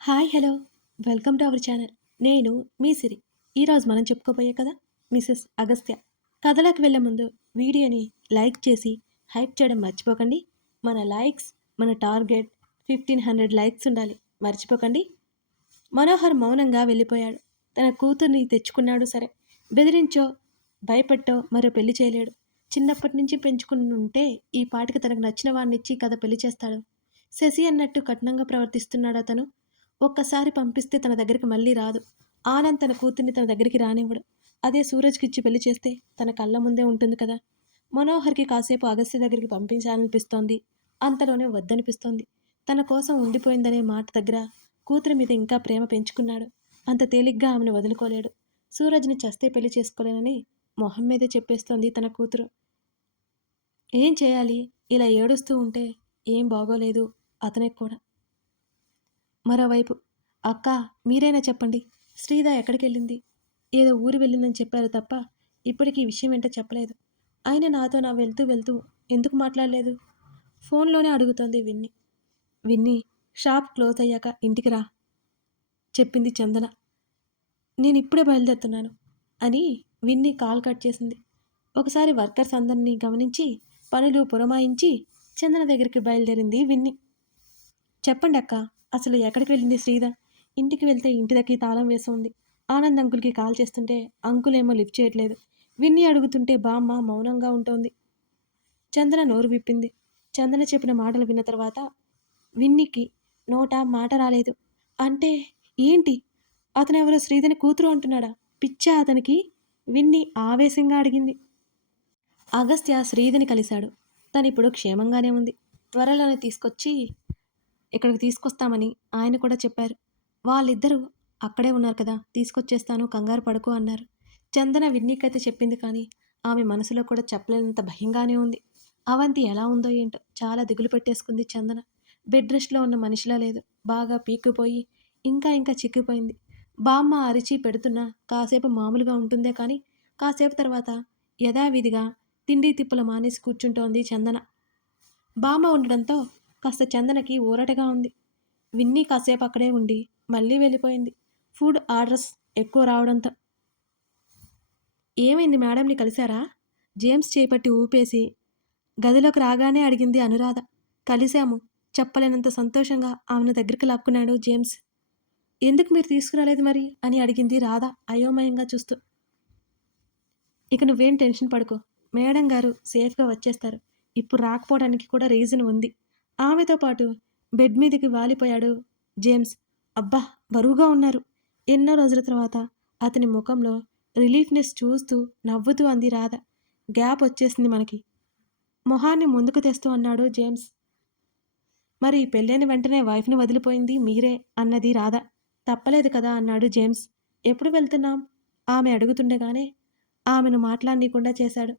Hi hello welcome to our channel. నేను మీ సిరి. ఈరోజు మనం చెప్పుకోబోయే కథ మిసెస్ అగస్త్య. కథలోకి వెళ్ళే ముందు వీడియోని లైక్ చేసి హైప్ చేయడం మర్చిపోకండి. మన లైక్స్ మన టార్గెట్ 1500 లైక్స్ ఉండాలి, మర్చిపోకండి. మనోహర్ మౌనంగా వెళ్ళిపోయాడు. తన కూతుర్ని తెచ్చుకున్నాడు సరే, బెదిరించో భయపెట్టో మరో పెళ్లి చేయలేడు. చిన్నప్పటి నుంచి పెంచుకుని ఉంటే ఈ పాటికి తనకు నచ్చిన వాడినిచ్చి కథ పెళ్లి చేస్తాడు. శశి అన్నట్టు కఠినంగా ప్రవర్తిస్తున్నాడు అతను. ఒక్కసారి పంపిస్తే తన దగ్గరికి మళ్ళీ రాదు. ఆనంద్ తన కూతుర్ని తన దగ్గరికి రానివ్వడు. అదే సూరజ్కి ఇచ్చి పెళ్లి చేస్తే తన కళ్ళ ముందే ఉంటుంది కదా. మనోహర్కి కాసేపు అగస్త్య దగ్గరికి పంపించాలనిపిస్తోంది. అంతలోనే వద్దనిపిస్తోంది. తన కోసం ఉండిపోయిందనే మాట దగ్గర కూతురి మీద ఇంకా ప్రేమ పెంచుకున్నాడు. అంత తేలిగ్గా ఆమెను వదులుకోలేడు. సూరజ్ని చస్తే పెళ్లి చేసుకోలేనని మొహం మీదే చెప్పేస్తోంది తన కూతురు. ఏం చేయాలి? ఇలా ఏడుస్తూ ఉంటే ఏం బాగోలేదు అతనికి కూడా. మరోవైపు, అక్కా మీరైనా చెప్పండి, శ్రీద ఎక్కడికెళ్ళింది? ఏదో ఊరు వెళ్ళిందని చెప్పారు తప్ప ఇప్పటికీ ఈ విషయం ఏంటో చెప్పలేదు. అయినా నాతో నా వెళ్తూ వెళ్తూ ఎందుకు మాట్లాడలేదు? ఫోన్లోనే అడుగుతోంది విన్ని. విన్ని, షాప్ క్లోజ్ అయ్యాక ఇంటికి రా చెప్పింది చందన. నేను ఇప్పుడే బయలుదేరుతున్నాను అని విన్ని కాల్ కట్ చేసింది. ఒకసారి వర్కర్స్ అందరినీ గమనించి పనులు పురమాయించి చందన దగ్గరికి బయలుదేరింది విన్ని. చెప్పండి అక్క, అసలు ఎక్కడికి వెళ్ళింది శ్రీద? ఇంటికి వెళ్తే ఇంటి దగ్గర తాళం వేసి ఉంది. ఆనంద్ అంకుల్కి కాల్ చేస్తుంటే అంకుల్ ఏమో లిఫ్ట్ చేయట్లేదు. విన్ని అడుగుతుంటే బామ్మ మౌనంగా ఉంటుంది. చందన నోరు విప్పింది. చందన చెప్పిన మాటలు విన్న తర్వాత విన్నికి నోట మాట రాలేదు. అంటే ఏంటి? అతనెవరో శ్రీధని కూతురు అంటున్నాడా? పిచ్చా అతనికి? విన్ని ఆవేశంగా అడిగింది. అగస్త్య శ్రీధని కలిశాడు. తనిప్పుడు క్షేమంగానే ఉంది. త్వరలోనే ఇక్కడికి తీసుకొస్తామని ఆయన కూడా చెప్పారు. వాళ్ళిద్దరూ అక్కడే ఉన్నారు కదా, తీసుకొచ్చేస్తాను కంగారు పడుకో అన్నారు. చందన విన్నీకైతే చెప్పింది కానీ ఆమె మనసులో కూడా చెప్పలేనంత భయంగానే ఉంది. అవంతి ఎలా ఉందో ఏంటో చాలా దిగులు పెట్టేసుకుంది చందన. బెడ్ రెస్ట్లో ఉన్న మనిషిలా లేదు. బాగా పీక్కుపోయి ఇంకా ఇంకా చిక్కిపోయింది. బామ్మ అరిచి పెడుతున్నా కాసేపు మామూలుగా ఉంటుందే కానీ కాసేపు తర్వాత యథావిధిగా తిండి తిప్పుల మానేసి కూర్చుంటోంది చందన. బామ్మ ఉండడంతో కాస్త చందనకి ఊరటగా ఉంది. విన్నీ కాసేపు అక్కడే ఉండి మళ్ళీ వెళ్ళిపోయింది. ఫుడ్ ఆర్డర్స్ ఎక్కువ రావడంతో. ఏమైంది మేడంని కలిశారా? జేమ్స్ చేపట్టి ఊపేసి గదిలోకి రాగానే అడిగింది అనురాధ. కలిశాము. చెప్పలేనంత సంతోషంగా ఆమెను దగ్గరికి లాక్కున్నాడు జేమ్స్. ఎందుకు మీరు తీసుకురాలేదు మరి అని అడిగింది రాధ అయోమయంగా చూస్తూ. ఇక నువ్వేం టెన్షన్ పడుకో, మేడం గారు సేఫ్గా వచ్చేస్తారు. ఇప్పుడు రాకపోవడానికి కూడా రీజన్ ఉంది. ఆమెతో పాటు బెడ్ మీదకి వాలిపోయాడు జేమ్స్. అబ్బా, బరువుగా ఉన్నారు. ఎన్నో రోజుల తర్వాత అతని ముఖంలో రిలీఫ్నెస్ చూస్తూ నవ్వుతూ అంది రాధ. గ్యాప్ వచ్చేసింది మనకి. మొహాన్ని ముందుకు తెస్తూ అన్నాడు జేమ్స్. మరి పెళ్ళైన వెంటనే వైఫ్ని వదిలిపోయింది మీరే అన్నది రాధ. తప్పలేదు కదా అన్నాడు జేమ్స్. ఎప్పుడు వెళ్తున్నాం? ఆమె అడుగుతుండగానే ఆమెను మాట్లాడనీయకుండా చేశాడు.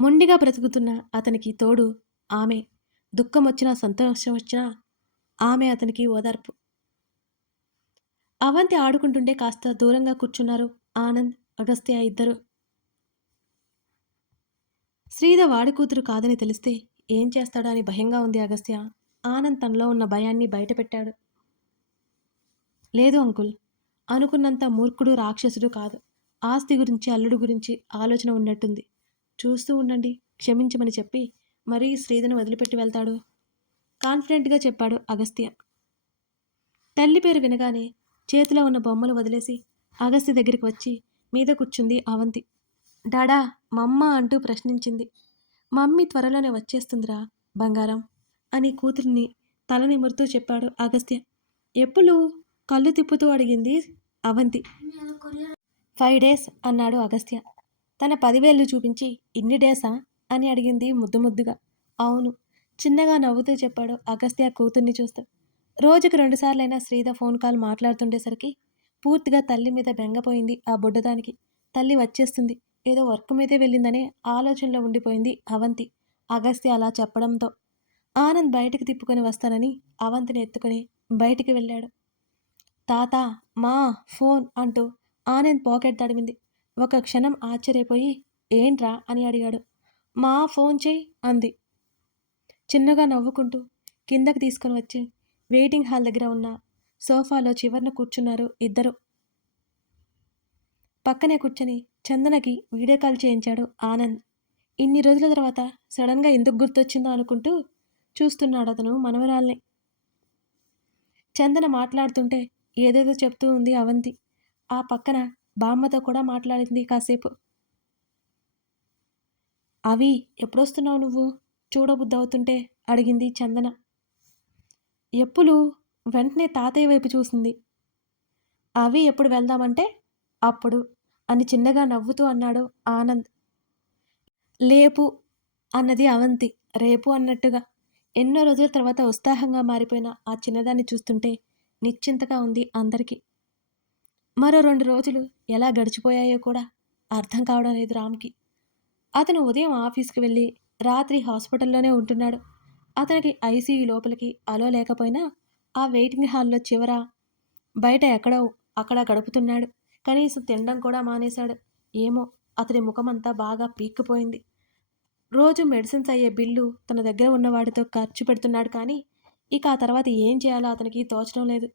మొండిగా బ్రతుకుతున్న అతనికి తోడు ఆమె. దుఃఖం వచ్చినా సంతోషం వచ్చినా ఆమె అతనికి ఓదార్పు. అవంతి ఆడుకుంటుంటే కాస్త దూరంగా కూర్చున్నారు ఆనంద్, అగస్త్య ఇద్దరు. శ్రీధ వాడి కూతురు కాదని తెలిస్తే ఏం చేస్తాడా అని భయంగా ఉంది అగస్త్య. ఆనంద్ తనలో ఉన్న భయాన్ని బయటపెట్టాడు. లేదు అంకుల్, అనుకున్నంత మూర్ఖుడు రాక్షసుడు కాదు. ఆస్తి గురించి అల్లుడు గురించి ఆలోచన ఉన్నట్టుంది. చూస్తూ ఉండండి, క్షమించమని చెప్పి మరీ శ్రీధను వదిలిపెట్టి వెళ్తాడు కాన్ఫిడెంట్గా చెప్పాడు అగస్త్య. తల్లి పేరు వినగానే చేతిలో ఉన్న బొమ్మలు వదిలేసి అగస్త్య దగ్గరికి వచ్చి మీద కూర్చుంది అవంతి. డాడా, మమ్మ అంటూ ప్రశ్నించింది. మమ్మీ త్వరలోనే వచ్చేస్తుందిరా బంగారం అని కూతురిని తల నిమురుతూ చెప్పాడు అగస్త్య. ఎప్పుడు? కళ్ళు తిప్పుతూ అడిగింది అవంతి. 5 days అన్నాడు అగస్త్య. తన 10,000 చూపించి ఇన్ని డేసా అని అడిగింది ముద్దు ముద్దుగా. అవును, చిన్నగా నవ్వుతూ చెప్పాడు అగస్త్య కూతుర్ని చూస్తూ. రోజుకు 2 సార్లైనా శ్రీధ ఫోన్ కాల్ మాట్లాడుతుండేసరికి పూర్తిగా తల్లి మీద బెంగపోయింది ఆ బుడ్డదానికి. తల్లి వచ్చేస్తుంది, ఏదో వర్క్ మీదే వెళ్ళిందనే ఆలోచనలో ఉండిపోయింది అవంతి అగస్త్య అలా చెప్పడంతో. ఆనంద్ బయటికి తిప్పుకొని వస్తానని అవంతిని ఎత్తుకొని బయటికి వెళ్ళాడు. తాత, మా ఫోన్ అంటూ ఆనంద్ పాకెట్ తడిమింది. ఒక క్షణం ఆశ్చర్యపోయి ఏంట్రా అని అడిగాడు. మా ఫోన్ చెయ్యి అంది చిన్నగా నవ్వుకుంటూ. కిందకి తీసుకొని వచ్చి వెయిటింగ్ హాల్ దగ్గర ఉన్న సోఫాలో చివరన కూర్చున్నారు ఇద్దరు. పక్కనే కూర్చొని చందనకి వీడియో కాల్ చేయించాడు ఆనంద్. ఇన్ని రోజుల తర్వాత సడన్గా ఎందుకు గుర్తొచ్చిందో అనుకుంటూ చూస్తున్నాడతను మనవరాల్ని. చందన మాట్లాడుతుంటే ఏదేదో చెప్తూ ఉంది అవంతి. ఆ పక్కన బామ్మతో కూడా మాట్లాడింది కాసేపు. "అవి ఎప్పుడొస్తున్నావు నువ్వు? చూడబుద్దవుతుంటే" అడిగింది చందన. ఎప్పులు వెంటనే తాతయ్య వైపు చూసింది. "అవి ఎప్పుడు వెళ్దామంటే అప్పుడు" అని చిన్నగా నవ్వుతూ అన్నాడు ఆనంద్. "లేపు" అన్నది అవంతి రేపు అన్నట్టుగా. ఎన్నో రోజుల తర్వాత ఉత్సాహంగా మారిపోయిన ఆ చిన్నదాన్ని చూస్తుంటే నిశ్చింతగా ఉంది అందరికీ. మరో 2 రోజులు ఎలా గడిచిపోయాయో కూడా అర్థం కావడం లేదు రామ్‌కి. అతను ఉదయం ఆఫీస్‌కి వెళ్ళి, రాత్రి హాస్పిటల్‌లోనే ఉంటున్నాడు. అతనికి ఐసీయూ లోపలికి అలో లేకపోయినా, ఆ వెయిటింగ్ హాల్‌లో చివర, బయట ఎక్కడో అక్కడ గడుపుతున్నాడు. కనీసం తినడం కూడా మానేశాడు. ఏమో అతడి ముఖమంతా బాగా పీక్కుపోయింది. రోజు మెడిసిన్స్ అయ్యే బిల్లు తన దగ్గర ఉన్న వాటితో ఖర్చు పెడుతున్నాడు కానీ, ఇక ఆ తర్వాత ఏం చేయాలో అతనికి తోచడం లేదు.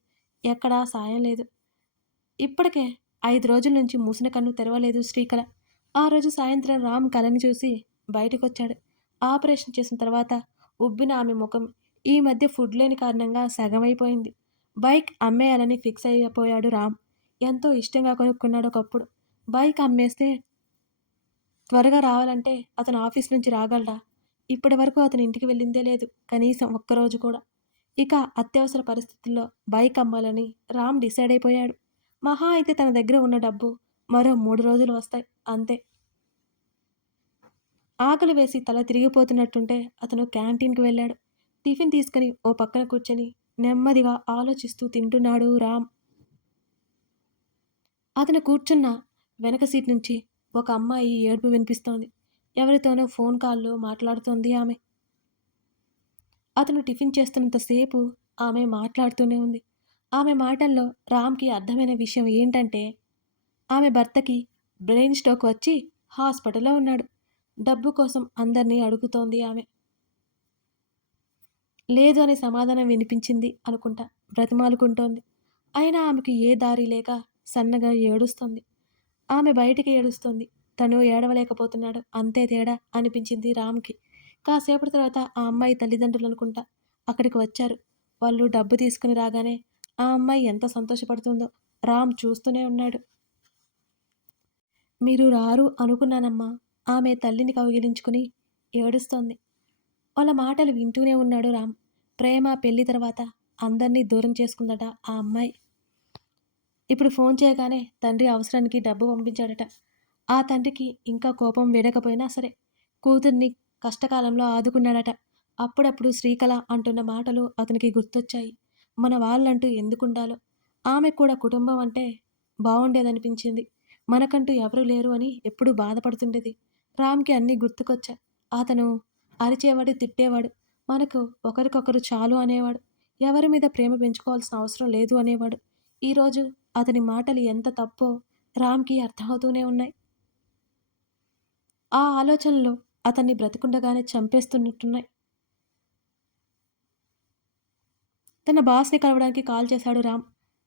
ఎక్కడా సాయం లేదు. ఇప్పటికే 5 రోజుల నుంచి మూసిన కన్ను తెరవలేదు శ్రీకళ. ఆ రోజు సాయంత్రం రామ్ కలని చూసి బయటకొచ్చాడు. ఆపరేషన్ చేసిన తర్వాత ఉబ్బిన ఆమె ముఖం ఈ మధ్య ఫుడ్ లేని కారణంగా సగమైపోయింది. బైక్ అమ్మేయాలని ఫిక్స్ అయిపోయాడు రామ్. ఎంతో ఇష్టంగా కొనుక్కున్నాడు ఒకప్పుడు. బైక్ అమ్మేస్తే త్వరగా రావాలంటే అతను ఆఫీస్ నుంచి రాగలడా? ఇప్పటి వరకు అతను ఇంటికి వెళ్ళిందే లేదు. కనీసం ఒక్కరోజు కూడా. ఇక అత్యవసర పరిస్థితుల్లో బైక్ అమ్మాలని రామ్ డిసైడ్ అయిపోయాడు. మహా అయితే తన దగ్గర ఉన్న డబ్బు మరో 3 రోజులు వస్తాయి అంతే. ఆకలి వేసి తల తిరిగిపోతున్నట్టుంటే అతను క్యాంటీన్‌కి వెళ్ళాడు. టిఫిన్ తీసుకొని ఓ పక్కన కూర్చొని నెమ్మదిగా ఆలోచిస్తూ తింటున్నాడు రామ్. అతను కూర్చున్న వెనక సీట్ నుంచి ఒక అమ్మాయి ఏడుపు వినిపిస్తోంది. ఎవరితోనో ఫోన్ కాల్‌లో మాట్లాడుతోంది ఆమె. అతను టిఫిన్ చేస్తున్నంతసేపు ఆమె మాట్లాడుతూనే ఉంది. ఆమె మాటల్లో రామ్‌కి అర్థమైన విషయం ఏంటంటే, ఆమె భర్తకి బ్రెయిన్ స్ట్రోక్ వచ్చి హాస్పిటల్‌లో ఉన్నాడు. డబ్బు కోసం అందరినీ అడుగుతోంది ఆమె. లేదు అనే సమాధానం వినిపించింది అనుకుంటా. బ్రతిమాలుకుంటోంది. అయినా ఆమెకి ఏ దారి లేక సన్నగా ఏడుస్తోంది. ఆమె బయటికి ఏడుస్తోంది. తను ఏడవలేకపోతున్నాడు. అంతే తేడా అనిపించింది రామ్‌కి. కాసేపటి తర్వాత ఆ అమ్మాయి తల్లిదండ్రులనుకుంటా అక్కడికి వచ్చారు. వాళ్ళు డబ్బు తీసుకుని రాగానే ఆ అమ్మాయి ఎంత సంతోషపడుతుందో రామ్ చూస్తూనే ఉన్నాడు. "మీరు రారు అనుకున్నానమ్మా." ఆమె తల్లిని కౌగిలించుకుని ఏడుస్తోంది. వాళ్ళ మాటలు వింటూనే ఉన్నాడు రామ్. ప్రేమ, పెళ్లి తర్వాత అందరినీ దూరం చేసుకుందట ఆ అమ్మాయి. ఇప్పుడు ఫోన్ చేయగానే తండ్రి అవసరానికి డబ్బు పంపించాడట. ఆ తండ్రికి ఇంకా కోపం వీడకపోయినా సరే, కూతుర్ని కష్టకాలంలో ఆదుకున్నాడట. అప్పుడప్పుడు శ్రీకళ అంటున్న మాటలు అతనికి గుర్తొచ్చాయి. మన వాళ్ళంటూ ఎందుకుండాలో. ఆమెకు కూడా కుటుంబం అంటే బావుండేదనిపించింది. మనకంటూ ఎవరూ లేరు అని ఎప్పుడూ బాధపడుతుండేది. రామ్‌కి అన్నీ గుర్తుకొచ్చాయి. అతను అరిచేవాడు, తిట్టేవాడు. మనకు ఒకరికొకరు చాలు అనేవాడు. ఎవరి మీద ప్రేమ పెంచుకోవాల్సిన అవసరం లేదు అనేవాడు. ఈరోజు అతని మాటలు ఎంత తప్పో రామ్‌కి అర్థమవుతూనే ఉన్నాయి. ఆ ఆలోచనలు అతన్ని బ్రతికుండగానే చంపేస్తున్నట్టున్నాయి. తన బాస్‌ని కలవడానికి కాల్ చేశాడు రామ్.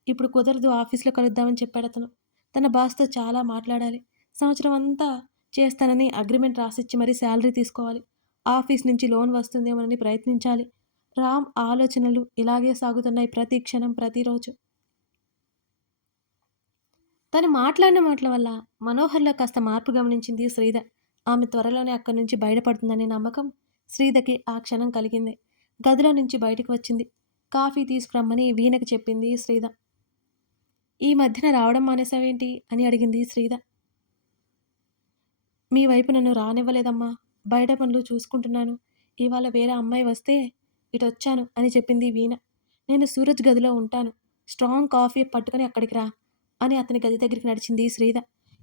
ఇప్పుడు కుదరదు ఆఫీస్‌లో కలుద్దామని చెప్పాడతను. తన బాస్‌తో చాలా మాట్లాడాలి. సంవత్సరం అంతా చేస్తానని అగ్రీమెంట్ రాసిచ్చి మరీ శాలరీ తీసుకోవాలి. ఆఫీస్ నుంచి లోన్ వస్తుందేమోనని ప్రయత్నించాలి. రామ్ ఆలోచనలు ఇలాగే సాగుతున్నాయి ప్రతి క్షణం, ప్రతిరోజు. తను మాట్లాడిన మాటల వల్ల మనోహర్‌లో కాస్త మార్పు గమనించింది శ్రీధర్. ఆమె త్వరలోనే అక్కడి నుంచి బయటపడుతుందనే నమ్మకం శ్రీధర్‌కి ఆ క్షణం కలిగింది. గదిలో నుంచి బయటకు వచ్చింది. కాఫీ తీసుకురమ్మని వీణకి చెప్పింది శ్రీధ. "ఈ మధ్యన రావడం మానేసావేంటి?" అని అడిగింది శ్రీధ. "మీ వైపు నన్ను రానివ్వలేదమ్మా. బయట పనులు చూసుకుంటున్నాను. ఇవాళ వేరే అమ్మాయి వస్తే ఇటొచ్చాను" అని చెప్పింది వీణ. "నేను సూరజ్ గదిలో ఉంటాను. స్ట్రాంగ్ కాఫీ పట్టుకొని అక్కడికి రా" అని అతని గది దగ్గరికి నడిచింది శ్రీధ.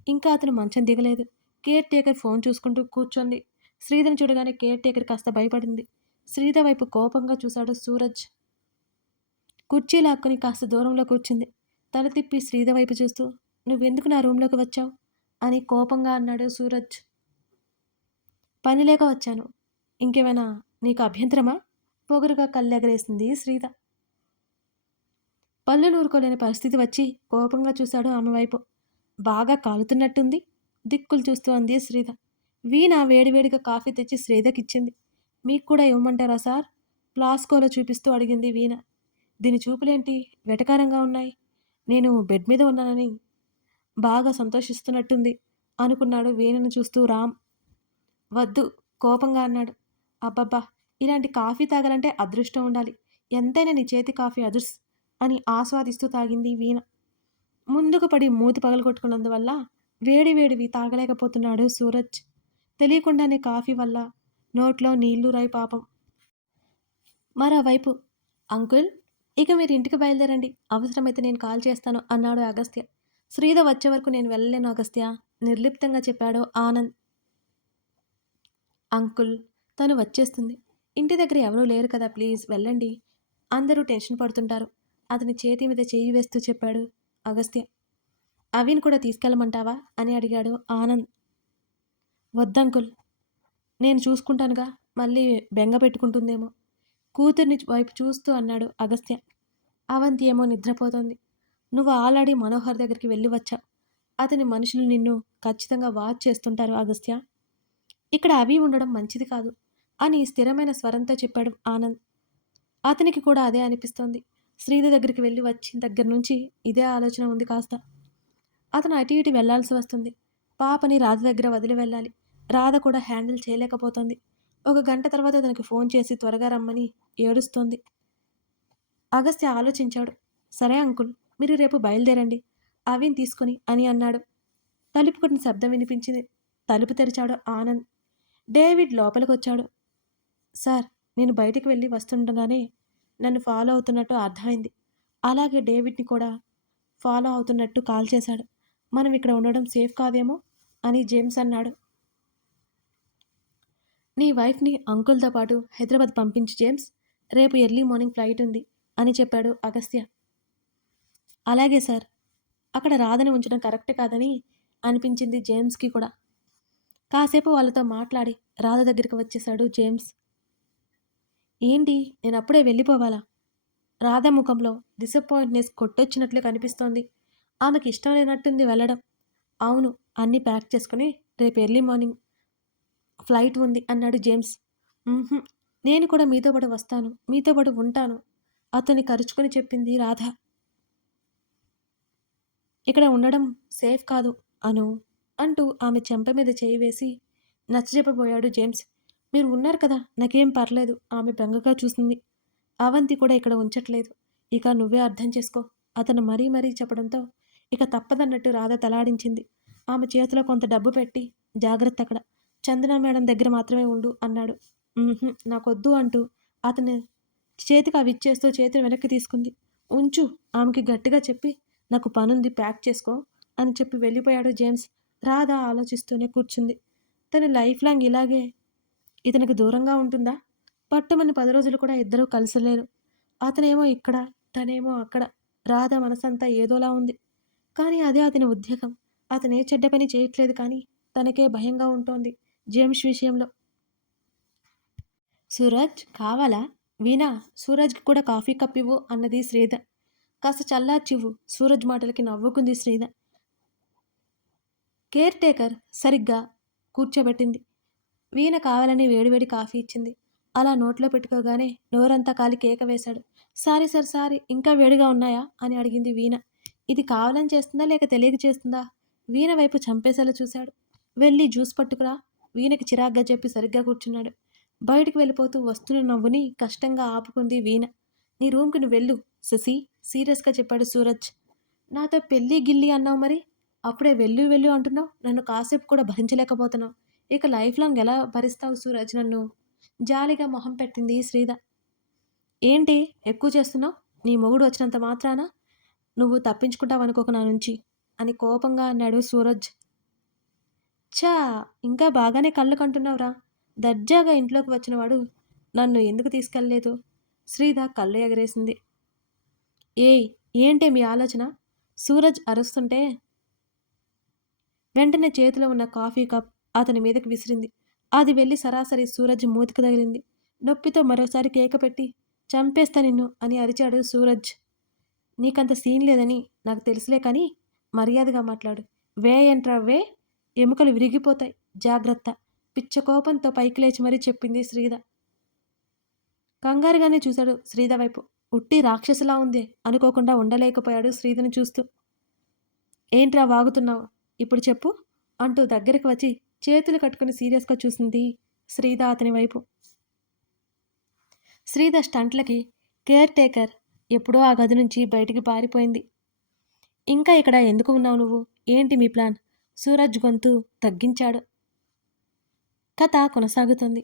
ఇంకా అతను మంచం దిగలేదు. కేర్ టేకర్ ఫోన్ చూసుకుంటూ కూర్చోంది. శ్రీధని చూడగానే కేర్ టేకర్ కాస్త భయపడింది. శ్రీధ వైపు కోపంగా చూశాడు సూరజ్. కుర్చీ లాక్కొని కాస్త దూరంలో కూర్చుంది. తల తిప్పి శ్రీధ వైపు చూస్తూ, "నువ్వెందుకు నా రూమ్‌లోకి వచ్చావు?" అని కోపంగా అన్నాడు సూరజ్. "పని లేక వచ్చాను. ఇంకేమైనా నీకు అభ్యంతరమా?" పొగరుగా కళ్ళెగరేసింది శ్రీధ. పళ్ళు నూరుకోలేని పరిస్థితి వచ్చి కోపంగా చూశాడు ఆమె వైపు. బాగా కాలుతున్నట్టుంది దిక్కులు చూస్తూ అంది శ్రీధ. వీణ వేడివేడిగా కాఫీ తెచ్చి శ్రీధకిచ్చింది. మీకు కూడా ఇవ్వమంటారా సార్? ప్లాస్కోలో చూపిస్తూ అడిగింది వీణ. దీని చూపులేంటి వెటకారంగా ఉన్నాయి? నేను బెడ్ మీద ఉన్నానని బాగా సంతోషిస్తున్నట్టుంది అనుకున్నాడు వీణను చూస్తూ రామ్. వద్దు కోపంగా అన్నాడు. అబ్బబ్బా, ఇలాంటి కాఫీ తాగాలంటే అదృష్టం ఉండాలి. ఎంతైనా నీ చేతి కాఫీ అదుర్స్ అని ఆస్వాదిస్తూ తాగింది వీణ. ముందుకు పడి మూతి పగలగొట్టుకున్నందువల్ల వేడి వేడివి తాగలేకపోతున్నాడు సూరజ్. తెలియకుండానే కాఫీ వల్ల నోట్లో నీళ్లు రాయి పాపం. మరోవైపు అంకుల్, ఇక మీరు ఇంటికి బయలుదేరండి. అవసరమైతే నేను కాల్ చేస్తాను అన్నాడు అగస్త్య. శ్రీధ వచ్చే వరకు నేను వెళ్ళలేను అగస్త్య, నిర్లిప్తంగా చెప్పాడు ఆనంద్. అంకుల్, తను వచ్చేస్తుంది. ఇంటి దగ్గర ఎవరూ లేరు కదా, ప్లీజ్ వెళ్ళండి. అందరూ టెన్షన్ పడుతుంటారు. అతని చేతి మీద చేయి వేస్తూ చెప్పాడు అగస్త్య. అవిన్ కూడా తీసుకెళ్ళమంటావా అని అడిగాడు ఆనంద్. వద్దంకుల్, నేను చూసుకుంటానుగా, మళ్ళీ బెంగ పెట్టుకుంటుందేమో కూతుర్ని వైపు చూస్తూ అన్నాడు అగస్త్య. అవంతి ఏమో నిద్రపోతోంది. నువ్వు ఆల్రెడీ మనోహర్ దగ్గరికి వెళ్ళి వచ్చావు. అతని మనుషులు నిన్ను ఖచ్చితంగా వాచ్ చేస్తుంటారు అగస్త్య. ఇక్కడ అవి ఉండడం మంచిది కాదు అని స్థిరమైన స్వరంతో చెప్పాడు ఆనంద్. అతనికి కూడా అదే అనిపిస్తోంది. శ్రీధ దగ్గరికి వెళ్ళి వచ్చిన దగ్గర నుంచి ఇదే ఆలోచన ఉంది కాస్త. అతను అటు ఇటు వెళ్లాల్సి వస్తుంది. పాపని రాధ దగ్గర వదిలి వెళ్ళాలి. రాధ కూడా హ్యాండిల్ చేయలేకపోతోంది. ఒక గంట తర్వాత తనకి ఫోన్ చేసి త్వరగా రమ్మని ఏడుస్తోంది. అగస్త్య ఆలోచించాడు. సరే అంకుల్, మీరు రేపు బయలుదేరండి అవిన్ తీసుకుని అని అన్నాడు. తలుపు కొట్టిన శబ్దం వినిపించింది. తలుపు తెరిచాడు ఆనంద్. డేవిడ్ లోపలికొచ్చాడు. సార్, నేను బయటికి వెళ్ళి వస్తుండగానే నన్ను ఫాలో అవుతున్నట్టు అర్థమైంది. అలాగే డేవిడ్ని కూడా ఫాలో అవుతున్నట్టు కాల్ చేశాడు. మనం ఇక్కడ ఉండడం సేఫ్ కాదేమో అని జేమ్స్ అన్నాడు. నీ వైఫ్ని అంకుల్తో పాటు హైదరాబాద్ పంపించు జేమ్స్. రేపు ఎర్లీ మార్నింగ్ ఫ్లైట్ ఉంది అని చెప్పాడు అగస్త్య. అలాగే సార్. అక్కడ రాధని ఉంచడం కరెక్ట్ కాదని అనిపించింది జేమ్స్కి కూడా. కాసేపు వాళ్ళతో మాట్లాడి రాధ దగ్గరికి వచ్చేశాడు జేమ్స్. ఏంటి, నేను అప్పుడే వెళ్ళిపోవాలా? రాధ ముఖంలో డిసప్పాయింట్నెస్ కొట్టొచ్చినట్లు కనిపిస్తోంది. ఆమెకి ఇష్టం లేనట్టుంది వెళ్ళడం. అవును, అన్నీ ప్యాక్ చేసుకుని రేపు ఎర్లీ మార్నింగ్ ఫ్లైట్ ఉంది అన్నాడు జేమ్స్. నేను కూడా మీతో పాటు వస్తాను, మీతో పాటు ఉంటాను అతన్ని కరుచుకొని చెప్పింది రాధ. ఇక్కడ ఉండడం సేఫ్ కాదు అను అంటూ ఆమె చెంప మీద చేయి వేసి నచ్చజెప్పబోయాడు జేమ్స్. మీరు ఉన్నారు కదా, నాకేం పర్లేదు. ఆమె బెంగగా చూసింది. అవంతి కూడా ఇక్కడ ఉంచట్లేదు. ఇక నువ్వే అర్థం చేసుకో అతను మరీ మరీ చెప్పడంతో ఇక తప్పదన్నట్టు రాధ తలాడించింది. ఆమె చేతిలో కొంత డబ్బు పెట్టి, జాగ్రత్త, అక్కడ చందన మేడం దగ్గర మాత్రమే ఉండు అన్నాడు. నాకొద్దు అంటూ అతను చేతికి అవి ఇచ్చేస్తూ చేతిని వెనక్కి తీసుకుంది. ఉంచు, ఆమెకి గట్టిగా చెప్పి నాకు పనుంది, ప్యాక్ చేసుకో అని చెప్పి వెళ్ళిపోయాడు జేమ్స్. రాధ ఆలోచిస్తూనే కూర్చుంది. తను లైఫ్ లాంగ్ ఇలాగే ఇతనికి దూరంగా ఉంటుందా? పట్టుమని 10 రోజులు కూడా ఇద్దరూ కలిసలేరు. అతనేమో ఇక్కడ, తనేమో అక్కడ. రాధ మనసంతా ఏదోలా ఉంది. కానీ అదే అతని ఉద్యోగం. అతనే చెడ్డ పని చేయట్లేదు, కానీ తనకే భయంగా ఉంటోంది జేమ్స్ విషయంలో. సూరజ్ కావాలా? వీణా, సూరజ్కి కూడా కాఫీ కప్ ఇవ్వు అన్నది శ్రీధ. కాస్త చల్లార్చివ్వు, సూరజ్ మాటలకి నవ్వుకుంది శ్రీధ. కేర్ టేకర్ సరిగ్గా కూర్చోబెట్టింది. వీణ కావాలని వేడివేడి కాఫీ ఇచ్చింది. అలా నోట్లో పెట్టుకోగానే నోరంతా కాలి కేక వేశాడు. సారీ సార్, సారీ, ఇంకా వేడిగా ఉన్నాయా అని అడిగింది వీణ. ఇది కావాలని చేస్తుందా లేక తెలియక చేస్తుందా? వీణ వైపు చంపేసేలా చూశాడు. వెళ్ళి జ్యూస్ పట్టుకురా, వీణకి చిరాగ్గా చెప్పి సరిగ్గా కూర్చున్నాడు. బయటికి వెళ్ళిపోతూ వస్తున్న నవ్వుని కష్టంగా ఆపుకుంది వీణ. నీ రూమ్కి నువ్వు వెళ్ళు శశి, సీరియస్గా చెప్పాడు సూరజ్. నాతో పెళ్ళి గిల్లి అన్నావు, మరి అప్పుడే వెళ్ళు వెళ్ళు అంటున్నావు. నన్ను కాసేపు కూడా భరించలేకపోతున్నావు. ఇక లైఫ్ లాంగ్ ఎలా భరిస్తావు సూరజ్ నన్ను? జాలిగా మొహం పెట్టింది శ్రీధ. ఏంటి ఎక్కువ చేస్తున్నావు? నీ మొగుడు వచ్చినంత మాత్రాన నువ్వు తప్పించుకుంటావనుకోక నా నుంచి అని కోపంగా అన్నాడు సూరజ్. ఛా, ఇంకా బాగానే కళ్ళు కంటున్నావురా. దర్జాగా ఇంట్లోకి వచ్చినవాడు నన్ను ఎందుకు తీసుకెళ్ళలేదు? శ్రీధ కళ్ళు ఎగరేసింది. ఏయ్, ఏంటే మీ ఆలోచన? సూరజ్ అరుస్తుంటే వెంటనే చేతిలో ఉన్న కాఫీ కప్ అతని మీదకి విసిరింది. అది వెళ్ళి సరాసరి సూరజ్ మూతికి తగిలింది. నొప్పితో మరోసారి కేక పెట్టి చంపేస్తా నిన్ను అని అరిచాడు సూరజ్. నీకంత సీన్ లేదని నాకు తెలుసులే కానీ మర్యాదగా మాట్లాడు. వే ఎంట్రా వే, ఎముకలు విరిగిపోతాయి, జాగ్రత్త. పిచ్చ కోపంతో పైకి లేచి మరీ చెప్పింది శ్రీధ. కంగారుగానే చూశాడు శ్రీధ వైపు. ఉట్టి రాక్షసులా ఉంది అనుకోకుండా ఉండలేకపోయాడు శ్రీధని చూస్తూ. ఏంట్రా వాగుతున్నావు, ఇప్పుడు చెప్పు అంటూ దగ్గరికి వచ్చి చేతులు కట్టుకుని సీరియస్గా చూసింది శ్రీధ అతని వైపు. శ్రీధ స్టంట్లకి కేర్ టేకర్ ఎప్పుడో ఆ గది నుంచి బయటికి పారిపోయింది. ఇంకా ఇక్కడ ఎందుకు ఉన్నావు నువ్వు, ఏంటి మీ ప్లాన్? సూరజ్ గొంతు తగ్గించాడు. కథ కొనసాగుతుంది.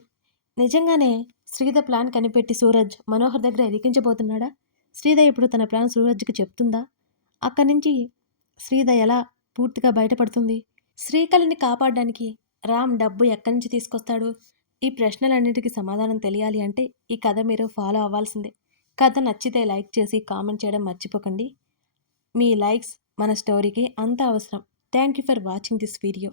నిజంగానే శ్రీధ ప్లాన్ కనిపెట్టి సూరజ్ మనోహర్ దగ్గర ఇరికించబోతున్నాడా? శ్రీధ ఇప్పుడు తన ప్లాన్ సూరజ్కి చెప్తుందా? అక్కడి నుంచి శ్రీధ ఎలా పూర్తిగా బయటపడుతుంది? శ్రీకళని కాపాడడానికి రామ్ డబ్బు ఎక్కడి నుంచి తీసుకొస్తాడు? ఈ ప్రశ్నలన్నిటికీ సమాధానం తెలియాలి అంటే ఈ కథ మీరు ఫాలో అవ్వాల్సిందే. కథ నచ్చితే లైక్ చేసి కామెంట్ చేయడం మర్చిపోకండి. మీ లైక్స్ మన స్టోరీకి అంత అవసరం. Thank you for watching this video.